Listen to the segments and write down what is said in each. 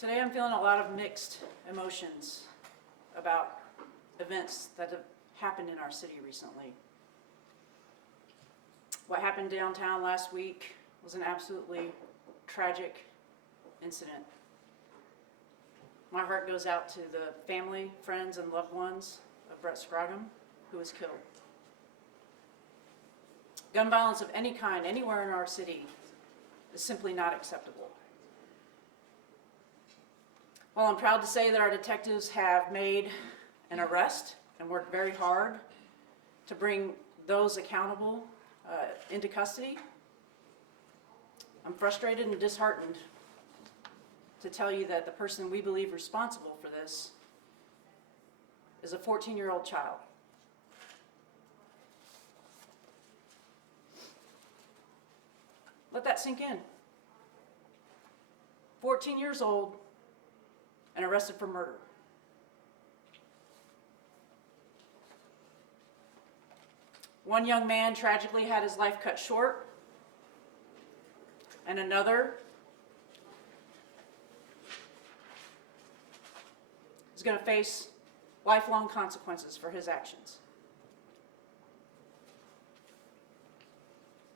Today I'm feeling a lot of mixed emotions about events that have happened in our city recently. What happened downtown last week was an absolutely tragic incident. My heart goes out to the family, friends, and loved ones of Brett Scroggum, who was killed. Gun violence of any kind anywhere in our city is simply not acceptable. While I'm proud to say that our detectives have made an arrest and worked very hard to bring those accountable into custody, I'm frustrated and disheartened to tell you that the person we believe responsible for this is a 14-year-old child. Let that sink in. 14 years old and arrested for murder. One young man tragically had his life cut short, and another is going to face lifelong consequences for his actions.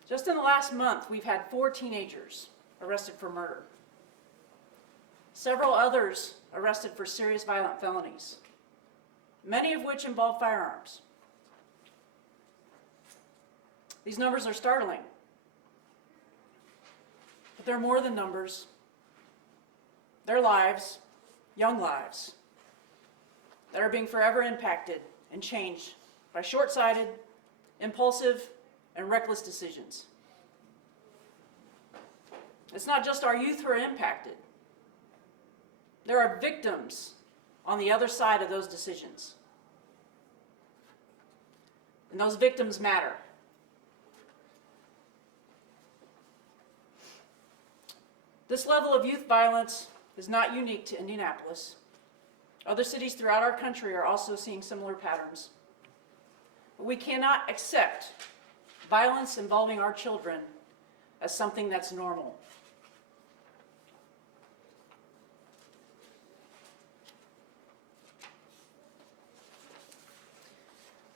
Just in the last month, we've had 4 teenagers arrested for murder. Several others arrested for serious violent felonies, many of which involve firearms. These numbers are startling, but they're more than numbers. They're lives, young lives, that are being forever impacted and changed by short-sighted, impulsive, and reckless decisions. It's not just our youth who are impacted. There are victims on the other side of those decisions. And those victims matter. This level of youth violence is not unique to Indianapolis. Other cities throughout our country are also seeing similar patterns. But we cannot accept violence involving our children as something that's normal.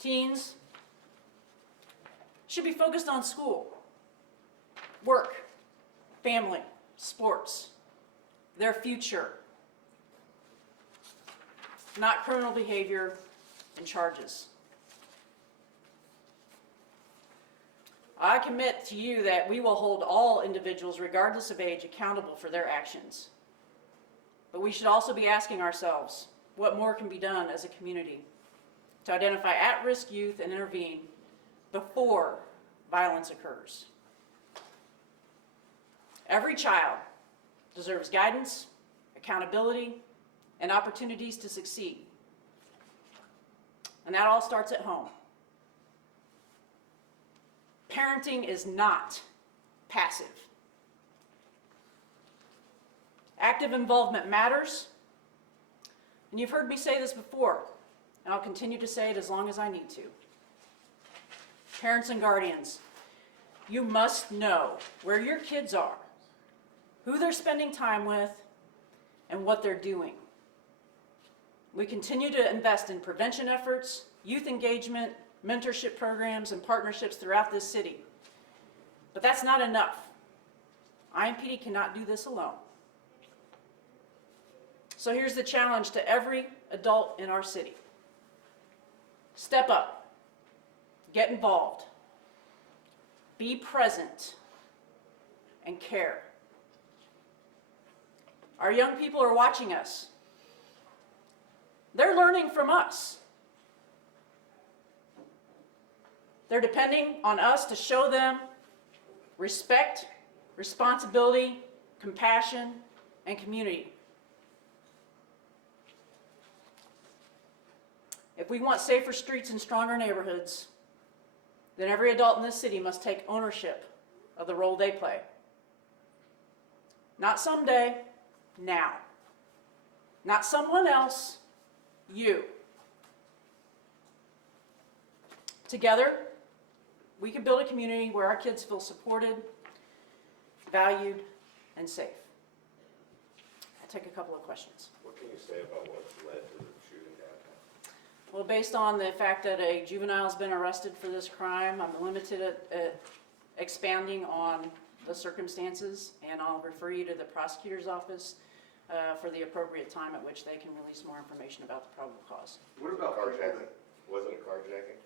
Teens should be focused on school, work, family, sports, their future, not criminal behavior and charges. I commit to you that we will hold all individuals, regardless of age, accountable for their actions. But we should also be asking ourselves, what more can be done as a community to identify at-risk youth and intervene before violence occurs? Every child deserves guidance, accountability, and opportunities to succeed. And that all starts at home. Parenting is not passive. Active involvement matters, and you've heard me say this before, and I'll continue to say it as long as I need to. Parents and guardians, you must know where your kids are, who they're spending time with, and what they're doing. We continue to invest in prevention efforts, youth engagement, mentorship programs, and partnerships throughout this city. But that's not enough. IMPD cannot do this alone. So here's the challenge to every adult in our city. Step up, get involved, be present, and care. Our young people are watching us. They're learning from us. They're depending on us to show them respect, responsibility, compassion, and community. If we want safer streets and stronger neighborhoods, then every adult in this city must take ownership of the role they play. Not someday, now. Not someone else, you. Together, we can build a community where our kids feel supported, valued, and safe. take a couple of questions. What can you say about what led to the shooting downtown? Well, based on the fact that a juvenile's been arrested for this crime, I'm limited at expanding on the circumstances, and I'll refer you to the prosecutor's office for the appropriate time at which they can release more information about the probable cause. What about Carjacking? Was it a carjacking?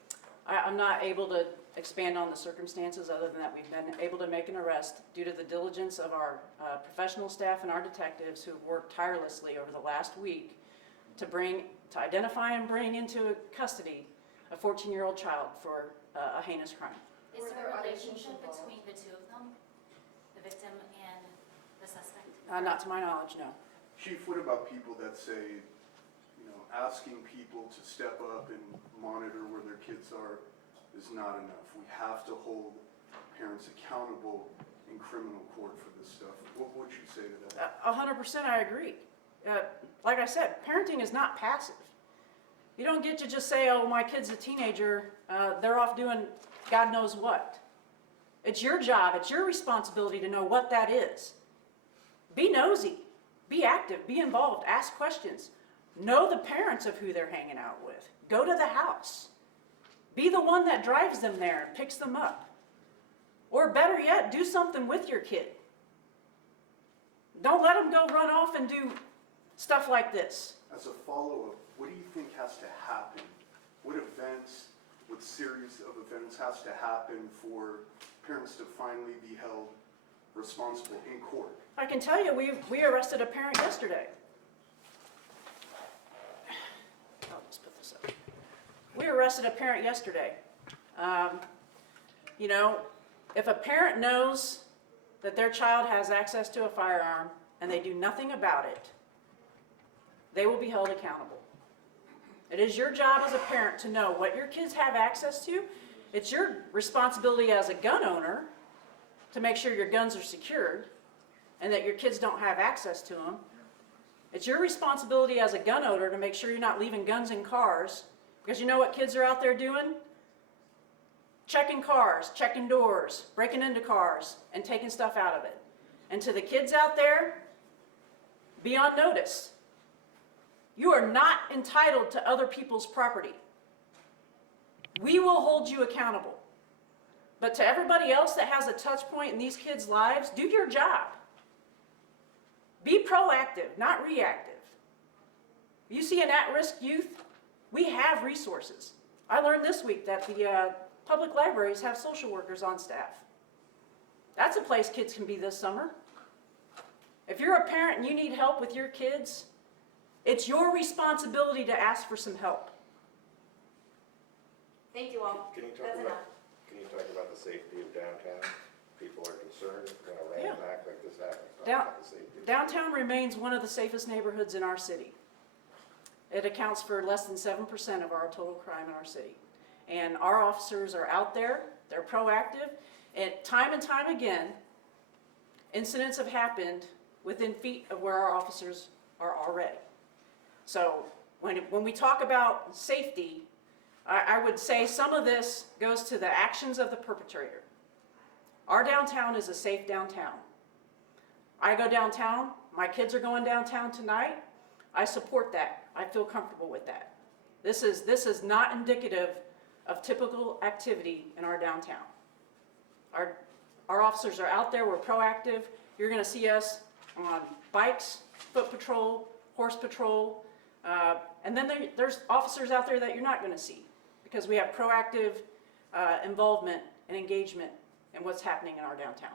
I'm not able to expand on the circumstances other than that we've been able to make an arrest due to the diligence of our professional staff and our detectives who have worked tirelessly over the last week to identify and bring into custody a 14-year-old child for a heinous crime. Is there a relationship between the two of them, the victim and the suspect? Not to my knowledge, no. Chief, what about people that say, asking people to step up and monitor where their kids are is not enough? We have to hold parents accountable in criminal court for this stuff. What would you say to that? 100% I agree. Like I said, parenting is not passive. You don't get to just say, oh, my kid's a teenager, they're off doing God knows what. It's your job, it's your responsibility to know what that is. Be nosy, be active, be involved, ask questions. Know the parents of who they're hanging out with. Go to the house. Be the one that drives them there and picks them up. Or better yet, do something with your kid. Don't let them go run off and do stuff like this. As a follow-up, what do you think has to happen? What series of events has to happen for parents to finally be held responsible in court? I can tell you, we arrested a parent yesterday. I'll just put this up. We arrested a parent yesterday. If a parent knows that their child has access to a firearm and they do nothing about it, they will be held accountable. It is your job as a parent to know what your kids have access to. It's your responsibility as a gun owner to make sure your guns are secured and that your kids don't have access to them. It's your responsibility as a gun owner to make sure you're not leaving guns in cars, because you know what kids are out there doing? Checking cars, checking doors, breaking into cars, and taking stuff out of it. And to the kids out there, be on notice. You are not entitled to other people's property. We will hold you accountable. But to everybody else that has a touch point in these kids' lives, do your job. Be proactive, not reactive. You see an at-risk youth, we have resources. I learned this week that the public libraries have social workers on staff. That's a place kids can be this summer. If you're a parent and you need help with your kids, it's your responsibility to ask for some help. Thank you all. Can you talk about the safety of downtown? People are concerned if we're going to ram back like this happens. Talk about the safety. Downtown remains one of the safest neighborhoods in our city. It accounts for less than 7% of our total crime in our city. And our officers are out there, they're proactive, and time again, incidents have happened within feet of where our officers are already. So when we talk about safety, I would say some of this goes to the actions of the perpetrator. Our downtown is a safe downtown. I go downtown, my kids are going downtown tonight, I support that. I feel comfortable with that. This is not indicative of typical activity in our downtown. Our officers are out there, we're proactive. You're gonna see us on bikes, foot patrol, horse patrol, and then there's officers out there that you're not gonna see because we have proactive involvement and engagement in what's happening in our downtown.